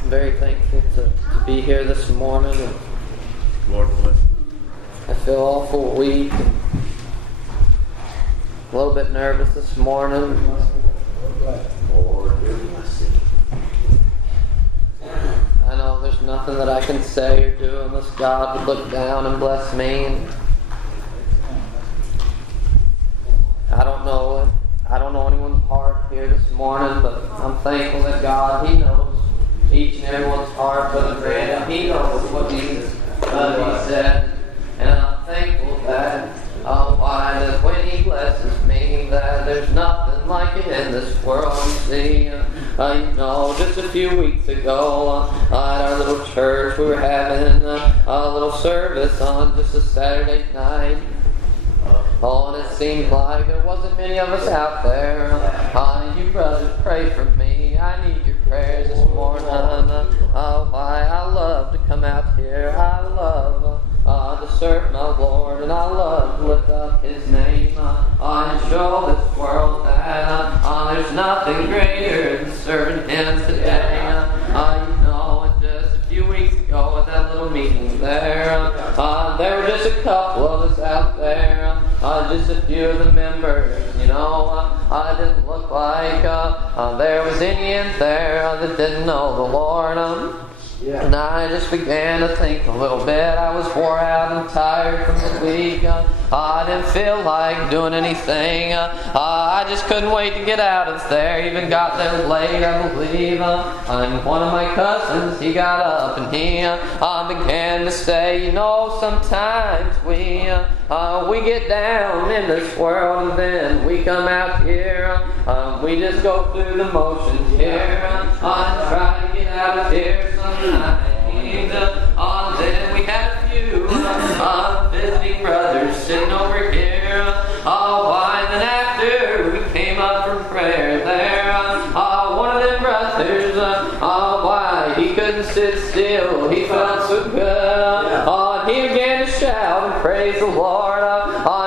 I'm very thankful to be here this morning. And Lord bless. I feel awful weak and a little bit nervous this morning. Lord bless you. I know there's nothing that I can say or do unless God would look down and bless me. And I don't know anyone's heart here this morning, but I'm thankful that God, He knows each and everyone's heart, Brother Brandon. He knows what Jesus said. And I'm thankful that that when He blesses me, that there's nothing like it in this world. You see, just a few weeks ago at our little church, we were having a little service on just a Saturday night. Oh, and it seemed like there wasn't many of us out there. You brothers, pray for me. I need your prayers this morning. I love to come out here. I love to serve my Lord, and I love to lift up His name and show this world that there's nothing greater than serving Him today. Just a few weeks ago at that little meeting there were just a couple of us out there, just a few of the members. It didn't look like there was any in there that didn't know the Lord. And I just began to think a little bit. I was wore out and tired from the week. I didn't feel like doing anything. I just couldn't wait to get out of there. Even got there late, I believe. And one of my cousins, he got up and he began to say, sometimes we get down in this world and then we come out here. We just go through the motions here. Try to get out of here sometimes. Then we had a few visiting brothers sitting over here. And then after we came up from prayer there, one of them brothers, he couldn't sit still. He felt so good. He began to shout and praise the Lord.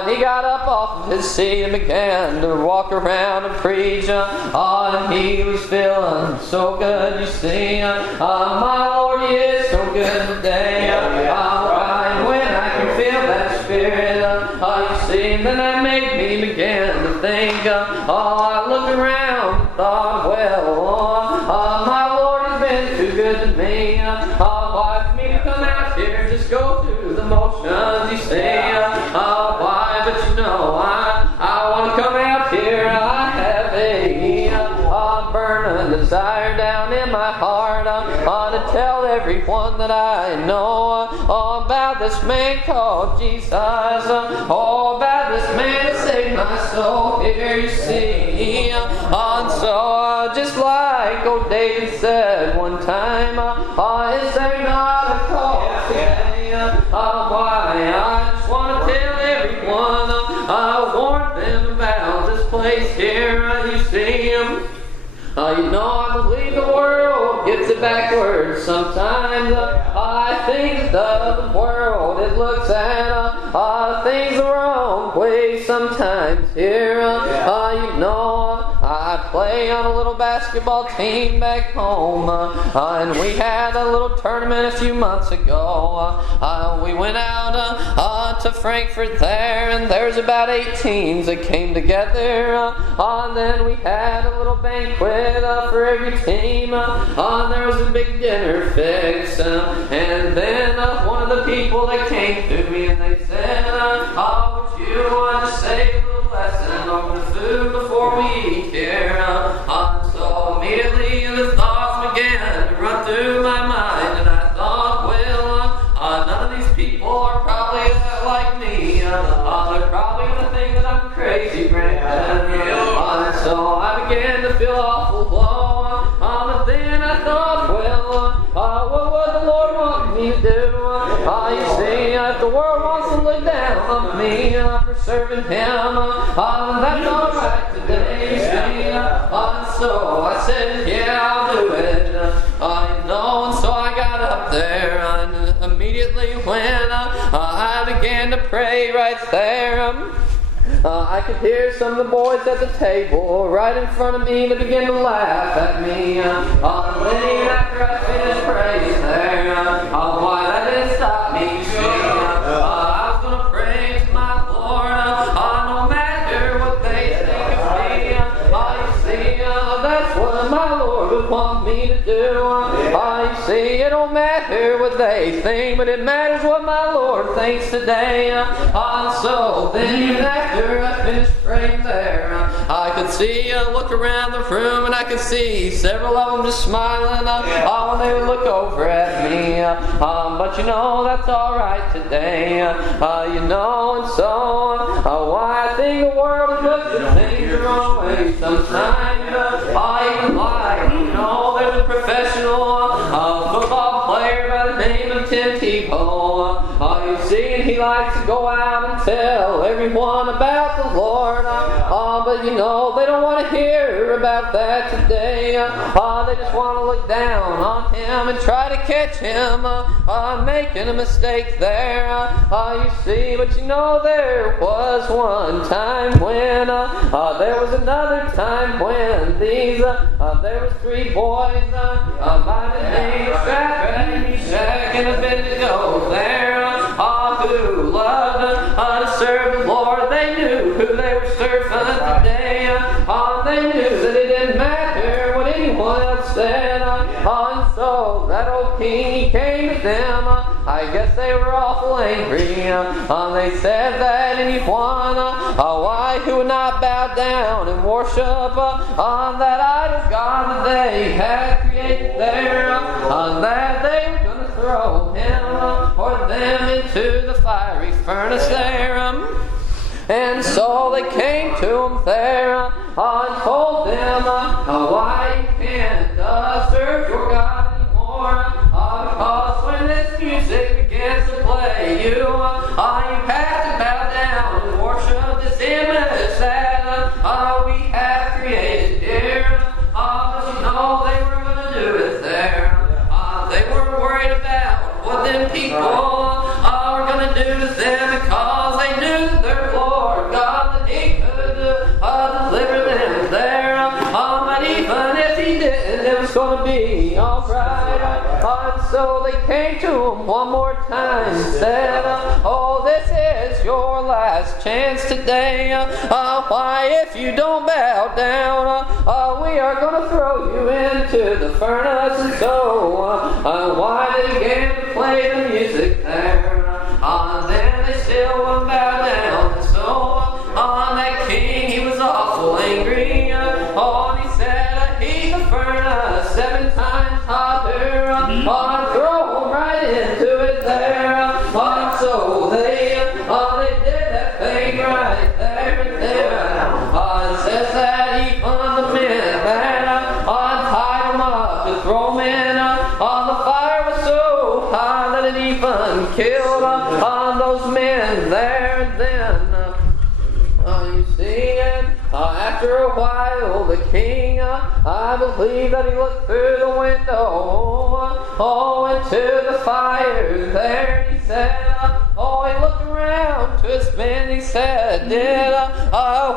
He got up off of his seat and began to walk around and preach. And he was feeling so good, you see. My Lord, He is so good today. And when I can feel that Spirit, you see, then that made me begin to think. I looked around and thought, my Lord has been too good to me. Why for me to come out here, just go through the motions, you see. But I want to come out here. I have a burning desire down in my heart to tell everyone that I know about this man called Jesus. About this man that saved my soul. Here you see. So just like old David said one time, is there not a cause today? Why I just want to tell everyone, warn them about this place here. You see, I believe the world gets it backwards sometimes. I think the world, it looks at things the wrong way sometimes here. I play on a little basketball team back home, and we had a little tournament a few months ago. We went out to Frankfurt there, and there's about 8 teams that came together. And then we had a little banquet for every team. There was a big dinner fixed, and then one of the people that came to me and they said, would you just say a little lesson on the food before we eat here? So immediately the thoughts began to run through my mind, and I thought, none of these people are probably like me. They're probably going to think that I'm crazy, Brandon. So I began to feel awful low. But then I thought, what would the Lord want me to do? You see, if the world wants to look down on me for serving Him, that's all right today, you see. So I said, yeah, I'll do it. And so I got up there, and immediately when I began to pray right there, I could hear some of the boys at the table right in front of me. They began to laugh at me. Then after I finished praying there, why that didn't stop me singing. I was going to pray to my Lord, no matter what they think of me. You see, that's what my Lord would want me to do. You see, it don't matter what they think, but it matters what my Lord thinks today. So then after I finished praying there, I could see, look around the room, and I could see several of them just smiling when they would look over at me. But you know, that's alright today. And so, why I think the world is looking things the wrong way sometimes. Even like, there's a professional football player by the name of Tim Tebow. You see, and he likes to go out and tell everyone about the Lord. But they don't want to hear about that today. They just want to look down on him and try to catch him making a mistake there. You see, but there was one time when there was another time when there was three boys by the name of Citra, Elisha, and Abednego there who loved to serve the Lord. They knew who they were serving today. They knew that it didn't matter what anyone else said. And so that old king, he came to them. I guess they were awful angry. They said that anyone who would not bow down and worship that idol god that they had created there, that they were going to throw him or them into the fiery furnace there. And so they came to him there and told them why you can't serve your God anymore. Because when this music begins to play, you have to bow down and worship this image that we have created here. But they were going to do it there. They weren't worried about what them people were going to do to them, because they knew their Lord God, that He could deliver them there. But even if He didn't, it was going to be alright. So they came to Him one more time and said, this is your last chance today. Why, if you don't bow down, we are going to throw you into the furnace. And so why they began to play the music there. Then they still wouldn't bow down. And so that king, he was awful angry. And he said, heat the furnace 7 times hotter. Throw him right into it there. So they did that thing right there and there. It says that even the men that tied him up to throw him in, the fire was so high that it even killed those men there. And then you see, after a while, the king, I believe that he looked through the window, into the fire there, and he said, he looked around to his men, he said, did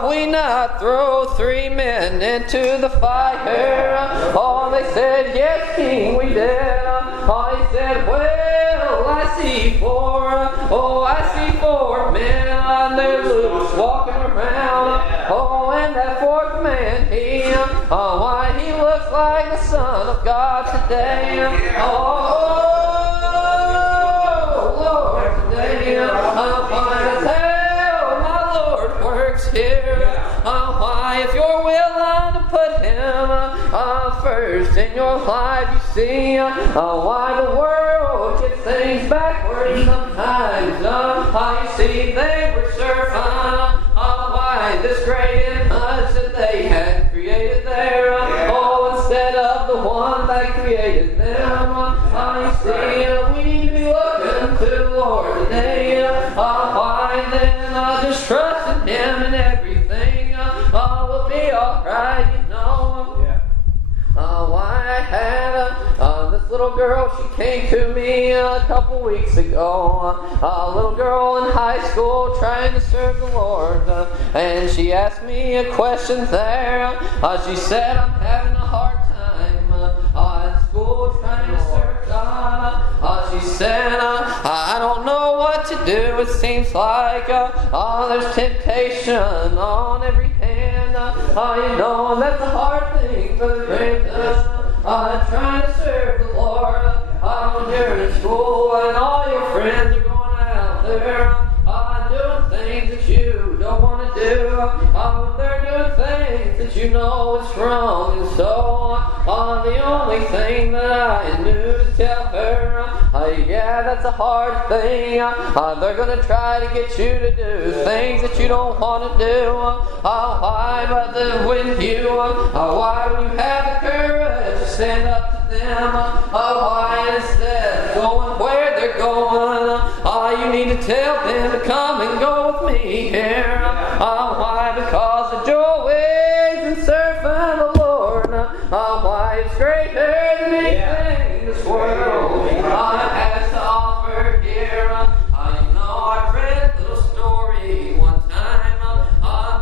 we not throw 3 men into the fire? They said, yes, king, we did. He said, well, I see 4. I see 4 men, and they're loose walking around. And that 4th man, he looks like the Son of God today. Lord, today, that's how my Lord works here. Why, if you're willing to put Him first in your life, you see, why the world gets things backwards sometimes. You see, they were serving this great image that they had created there. Instead of the one that created them. You see, we need to be looking to the Lord today. Why then just trust in Him and everything will be alright, Why I had this little girl, she came to me a couple weeks ago. A little girl in high school trying to serve the Lord. And she asked me a question there. She said, I'm having a hard time in school trying to serve God. She said, I don't know what to do. It seems like there's temptation on every hand. You know, and that's a hard thing for the grandson. Trying to serve the Lord. When you're in school and all your friends are going out there doing things that you don't want to do. When they're doing things that you know is wrong. And so the only thing that I knew to tell her, yeah, that's a hard thing. They're going to try to get you to do things that you don't want to do. Why? But then when you have the courage to stand up to them, why instead of going where they're going, you need to tell them to come and go with me here. Why? Because the joy is in serving the Lord. Why? It's greater than anything this world has to offer here. You know, I read a little story one time.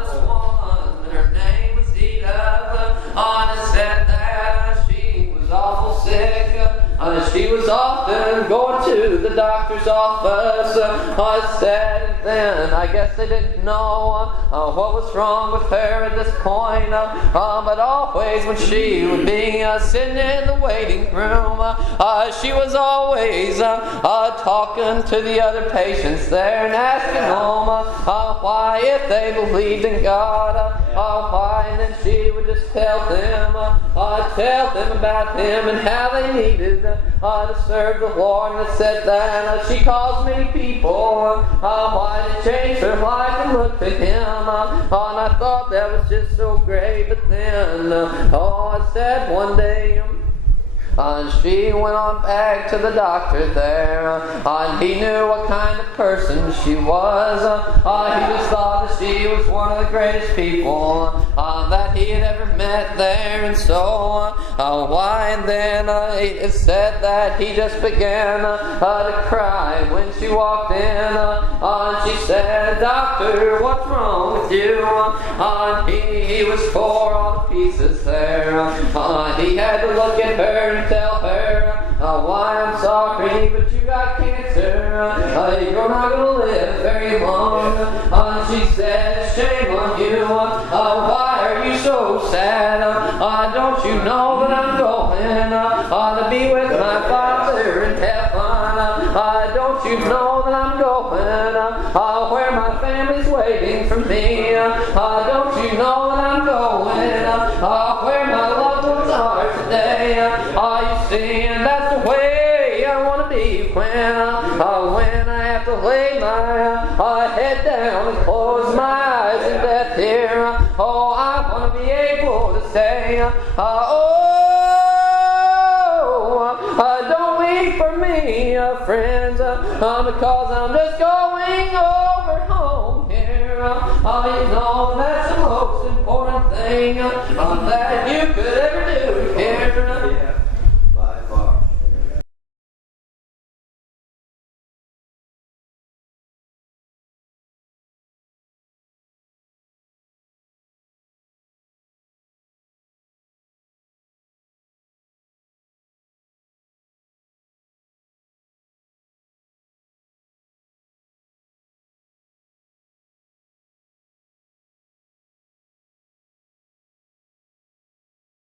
This woman, her name was Citra. It said that she was awful sick. She was often going to the doctor's office. Said then, I guess they didn't know what was wrong with her at this point. But always when she would be sitting in the waiting room, she was always talking to the other patients there and asking them why, if they believed in God, why, and then she would just tell them about Him and how they needed to serve the Lord. And it said that she caused many people why to change their life and look to Him. And I thought that was just so great. But then, it said one day, she went on back to the doctor there, and he knew what kind of person she was. He just thought that she was one of the greatest people that he had ever met there, and so why? And then it said that he just began to cry when she walked in. She said, "Doctor, what's wrong with you?" He was tore all to pieces there. He had to look at her and tell her, why, I'm sorry, but you got cancer. You're not going to live very long. She said, shame on you. Why are you so sad? Don't you know that I'm going to be with my Father in heaven? Don't you know that I'm going where my family's waiting for me? Don't you know that I'm going where my loved ones are today? You see, and that's the way I want to be when I have to lay my head down and close my eyes in death here. I want to be able to say, don't weep for me, friends, because I'm just going over home here. You know, that's the most important thing that